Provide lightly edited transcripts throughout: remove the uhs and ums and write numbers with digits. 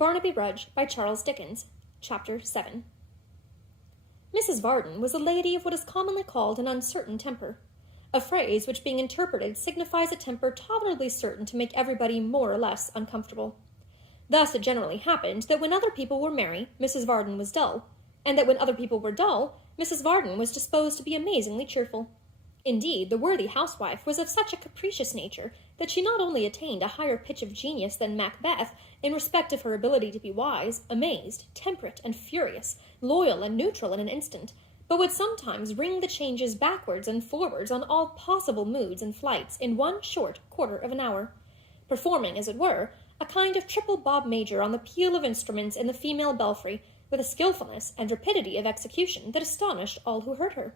Barnaby Rudge by Charles Dickens, Chapter 7. Mrs. Varden was a lady of what is commonly called an uncertain temper, a phrase which being interpreted signifies a temper tolerably certain to make everybody more or less uncomfortable. Thus it generally happened that when other people were merry, Mrs. Varden was dull, and that when other people were dull, Mrs. Varden was disposed to be amazingly cheerful. Indeed, the worthy housewife was of such a capricious nature that she not only attained a higher pitch of genius than Macbeth in respect of her ability to be wise, amazed, temperate, and furious, loyal and neutral in an instant, but would sometimes ring the changes backwards and forwards on all possible moods and flights in one short quarter of an hour, performing, as it were, a kind of triple bob major on the peal of instruments in the female belfry, with a skilfulness and rapidity of execution that astonished all who heard her.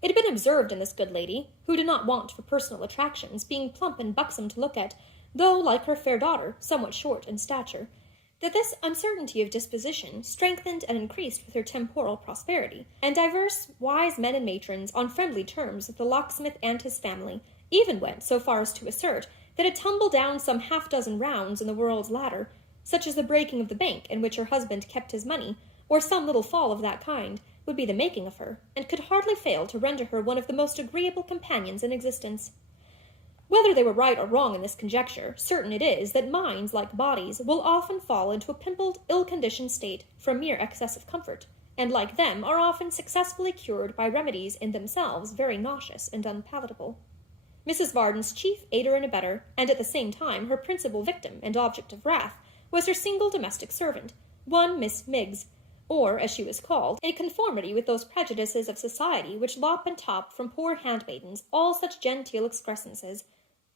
It had been observed in this good lady, who did not want for personal attractions, being plump and buxom to look at, though, like her fair daughter, somewhat short in stature, that this uncertainty of disposition strengthened and increased with her temporal prosperity, and divers wise men and matrons, on friendly terms with the locksmith and his family, even went so far as to assert that a tumble down some half-dozen rounds in the world's ladder, such as the breaking of the bank in which her husband kept his money, or some little fall of that kind, would be the making of her, and could hardly fail to render her one of the most agreeable companions in existence. Whether they were right or wrong in this conjecture, certain it is that minds, like bodies, will often fall into a pimpled, ill-conditioned state from mere excess of comfort, and, like them, are often successfully cured by remedies in themselves very nauseous and unpalatable. Mrs. Varden's chief aider and abettor, and at the same time her principal victim and object of wrath, was her single domestic servant, one Miss Miggs, or, as she was called, in conformity with those prejudices of society which lop and top from poor handmaidens all such genteel excrescences,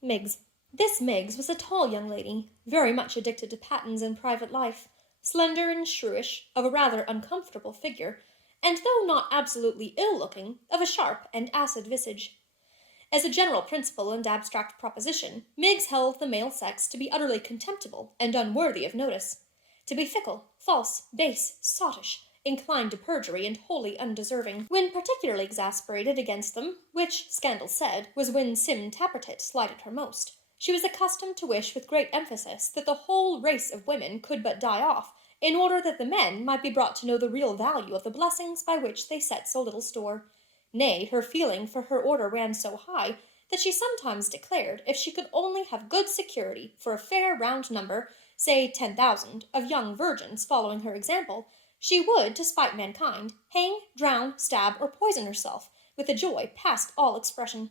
Miggs. This Miggs was a tall young lady, very much addicted to pattens in private life, slender and shrewish, of a rather uncomfortable figure, and though not absolutely ill-looking, of a sharp and acid visage. As a general principle and abstract proposition, Miggs held the male sex to be utterly contemptible and unworthy of notice, to be fickle, false, base, sottish, inclined to perjury, and wholly undeserving, when particularly exasperated against them, which, scandal said, was when Sim Tappertit slighted her most. She was accustomed to wish with great emphasis that the whole race of women could but die off, in order that the men might be brought to know the real value of the blessings by which they set so little store. Nay, her feeling for her order ran so high that she sometimes declared if she could only have good security for a fair round number, say 10,000, of young virgins following her example, she would, to spite mankind, hang, drown, stab, or poison herself, with a joy past all expression.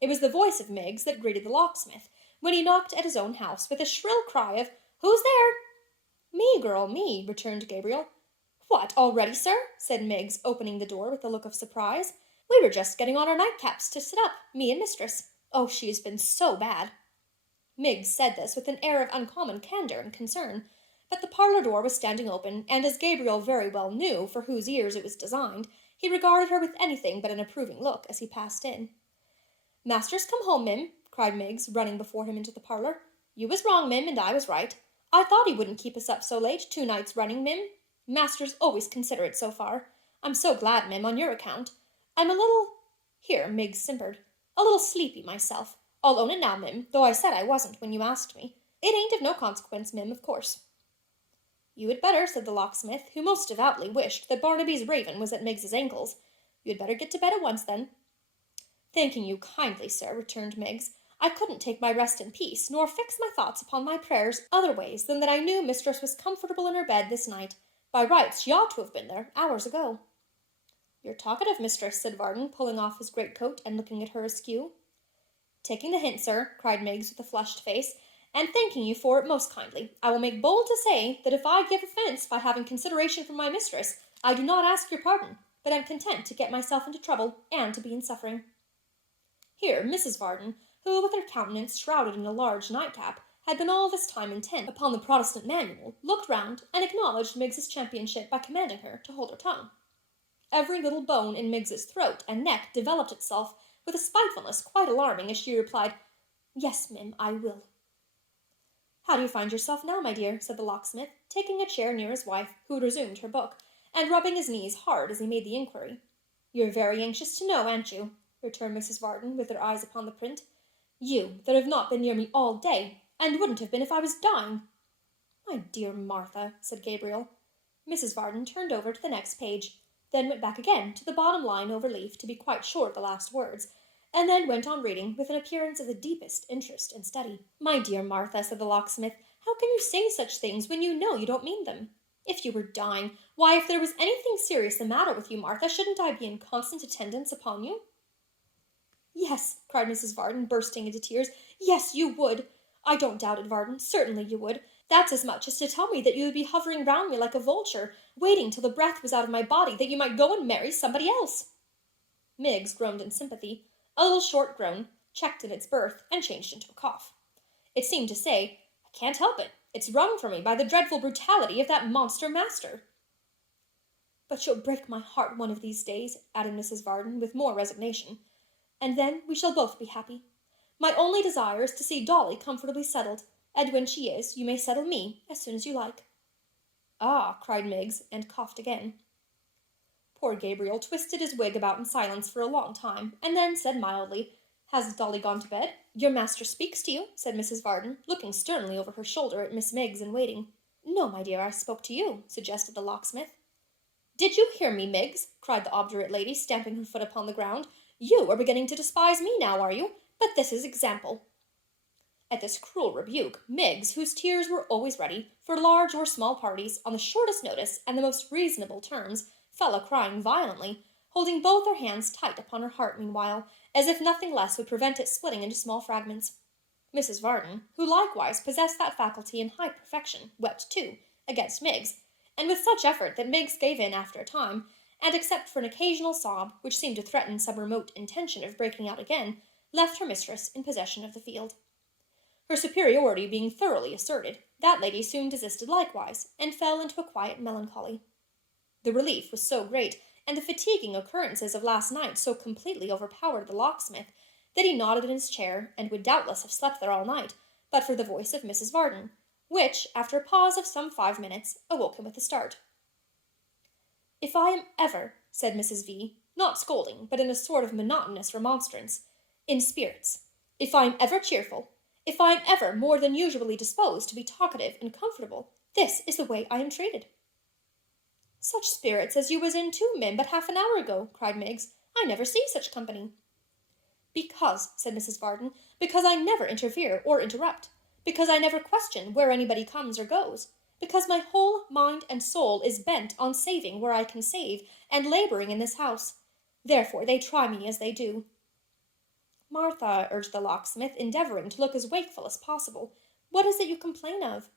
It was the voice of Miggs that greeted the locksmith, when he knocked at his own house with a shrill cry of, "Who's there?" "Me, girl, me," returned Gabriel. "What, already, sir?" said Miggs, opening the door with a look of surprise. "We were just getting on our nightcaps to sit up, me and mistress. Oh, she has been so bad." Miggs said this with an air of uncommon candour and concern, but the parlour door was standing open, and as Gabriel very well knew for whose ears it was designed, he regarded her with anything but an approving look as he passed in. "Master's come home, Mim," cried Miggs, running before him into the parlour. "You was wrong, Mim, and I was right. I thought he wouldn't keep us up so late 2 nights running, Mim. Master's always considerate so far. I'm so glad, Mim, on your account. I'm a little—" Here Miggs simpered. "A little sleepy myself. I'll own it now, Mim, though I said I wasn't when you asked me. It ain't of no consequence, Mim, of course." "You had better," said the locksmith, who most devoutly wished that Barnaby's raven was at Miggs's ankles. "You had better get to bed at once, then." "Thanking you kindly, sir," returned Miggs. "I couldn't take my rest in peace, nor fix my thoughts upon my prayers other ways than that I knew mistress was comfortable in her bed this night. By rights, she ought to have been there hours ago." "You're talkative, mistress," said Varden, pulling off his greatcoat and looking at her askew. "Taking the hint, sir," cried Miggs with a flushed face, "and thanking you for it most kindly, I will make bold to say that if I give offence by having consideration for my mistress, I do not ask your pardon, but am content to get myself into trouble, and to be in suffering." Here Mrs. Varden, who, with her countenance shrouded in a large nightcap, had been all this time intent upon the Protestant manual, looked round, and acknowledged Miggs's championship by commanding her to hold her tongue. Every little bone in Miggs's throat and neck developed itself with a spitefulness quite alarming as she replied, "Yes, Mim, I will." "How do you find yourself now, my dear?" said the locksmith, taking a chair near his wife, who had resumed her book, and rubbing his knees hard as he made the inquiry. "You're very anxious to know, aren't you?" returned Mrs. Varden, with her eyes upon the print. "You, that have not been near me all day, and wouldn't have been if I was dying." My dear Martha, said Gabriel. Mrs. Varden turned over to the next page, then went back again to the bottom line overleaf to be quite sure of the last words, and then went on reading with an appearance of the deepest interest and study. My dear Martha, said the locksmith, how can you say such things when you know you don't mean them? If you were dying, why, if there was anything serious the matter with you, Martha, shouldn't I be in constant attendance upon you? Yes, cried Mrs. Varden, bursting into tears. Yes, you would. I don't doubt it, Varden. Certainly you would. That's as much as to tell me that you would be hovering round me like a vulture, waiting till the breath was out of my body, that you might go and marry somebody else. Miggs groaned in sympathy, a little short groan, checked in its birth, and changed into a cough. It seemed to say, I can't help it. It's wrung from me by the dreadful brutality of that monster master. But you'll break my heart one of these days, added Mrs. Varden, with more resignation, and then we shall both be happy. My only desire is to see Dolly comfortably settled, and when she is, you may settle me as soon as you like. Ah, cried Miggs, and coughed again. Poor Gabriel twisted his wig about in silence for a long time, and then said mildly, Has Dolly gone to bed? Your master speaks to you, said Mrs. Varden, looking sternly over her shoulder at Miss Miggs in waiting. No, my dear, I spoke to you, suggested the locksmith. Did you hear me, Miggs? Cried the obdurate lady, stamping her foot upon the ground. You are beginning to despise me now, are you? But this is example. At this cruel rebuke, Miggs, whose tears were always ready, for large or small parties, on the shortest notice and the most reasonable terms, fell a-crying violently, holding both her hands tight upon her heart meanwhile, as if nothing less would prevent it splitting into small fragments. Mrs. Varden, who likewise possessed that faculty in high perfection, wept too, against Miggs, and with such effort that Miggs gave in after a time, and except for an occasional sob, which seemed to threaten some remote intention of breaking out again, left her mistress in possession of the field. Her superiority being thoroughly asserted, that lady soon desisted likewise, and fell into a quiet melancholy. The relief was so great, and the fatiguing occurrences of last night so completely overpowered the locksmith, that he nodded in his chair, and would doubtless have slept there all night, but for the voice of Mrs. Varden, which, after a pause of some 5 minutes, awoke him with a start. If I am ever, said Mrs. V., not scolding, but in a sort of monotonous remonstrance, in spirits, if I am ever cheerful, if I am ever more than usually disposed to be talkative and comfortable, this is the way I am treated. Such spirits as you was in too, Mim, but half an hour ago, cried Miggs. I never see such company. Because, said Mrs. Varden, because I never interfere or interrupt, because I never question where anybody comes or goes, because my whole mind and soul is bent on saving where I can save, and labouring in this house. Therefore they try me as they do. Martha, urged the locksmith, endeavouring to look as wakeful as possible, what is it you complain of?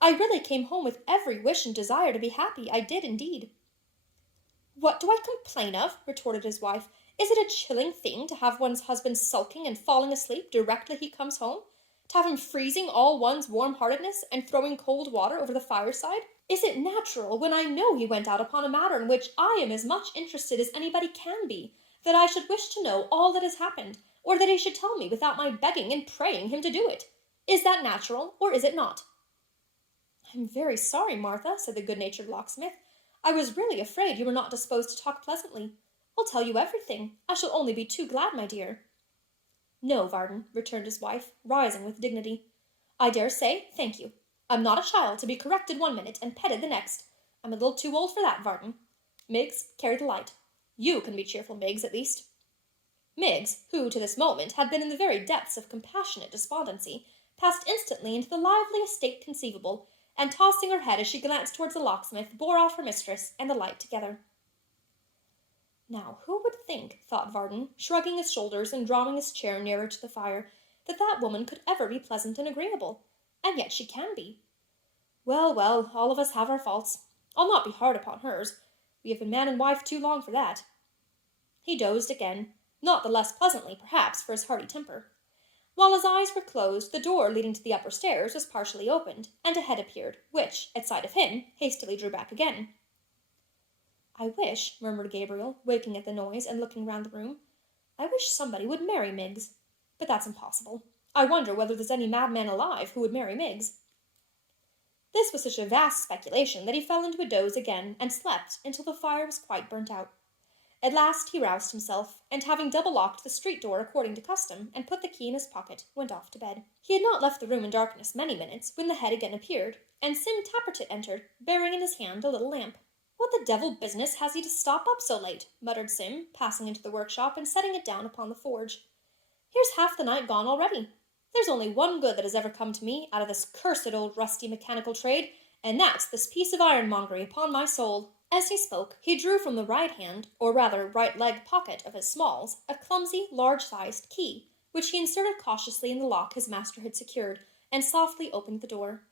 I really came home with every wish and desire to be happy. I did indeed. What do I complain of? Retorted his wife. Is it a chilling thing to have one's husband sulking and falling asleep directly he comes home? To have him freezing all one's warm-heartedness and throwing cold water over the fireside? Is it natural, when I know he went out upon a matter in which I am as much interested as anybody can be, that I should wish to know all that has happened, or that he should tell me without my begging and praying him to do it? Is that natural, or is it not? I'm very sorry, Martha, said the good-natured locksmith. I was really afraid you were not disposed to talk pleasantly. I'll tell you everything. I shall only be too glad, my dear. No, Varden, returned his wife, rising with dignity. I dare say, thank you. I'm not a child to be corrected 1 minute and petted the next. I'm a little too old for that, Varden. Miggs, carry the light. You can be cheerful, Miggs, at least. Miggs, who to this moment had been in the very depths of compassionate despondency, passed instantly into the liveliest state conceivable, and tossing her head as she glanced towards the locksmith, bore off her mistress and the light together. Now, who would think, thought Varden, shrugging his shoulders and drawing his chair nearer to the fire, that that woman could ever be pleasant and agreeable? And yet she can be. Well, well, all of us have our faults. I'll not be hard upon hers. We have been man and wife too long for that. He dozed again, not the less pleasantly, perhaps, for his hearty temper. While his eyes were closed, the door leading to the upper stairs was partially opened, and a head appeared, which, at sight of him, hastily drew back again. I wish, murmured Gabriel, waking at the noise and looking round the room, I wish somebody would marry Miggs. But that's impossible. I wonder whether there's any madman alive who would marry Miggs. This was such a vast speculation that he fell into a doze again, and slept until the fire was quite burnt out. At last he roused himself, and having double-locked the street door according to custom, and put the key in his pocket, went off to bed. He had not left the room in darkness many minutes when the head again appeared, and Sim Tappertit entered, bearing in his hand a little lamp. "What the devil business has he to stop up so late?" muttered Sim, passing into the workshop and setting it down upon the forge. "Here's half the night gone already. There's only one good that has ever come to me out of this cursed old rusty mechanical trade, and that's this piece of ironmongery, upon my soul." As he spoke, he drew from the right hand, or rather right leg pocket of his smalls, a clumsy, large-sized key, which he inserted cautiously in the lock his master had secured, and softly opened the door.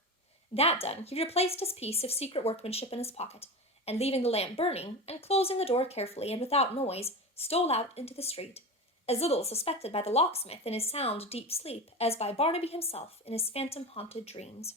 That done, he replaced his piece of secret workmanship in his pocket, and leaving the lamp burning, and closing the door carefully and without noise, stole out into the street, as little suspected by the locksmith in his sound, deep sleep as by Barnaby himself in his phantom-haunted dreams.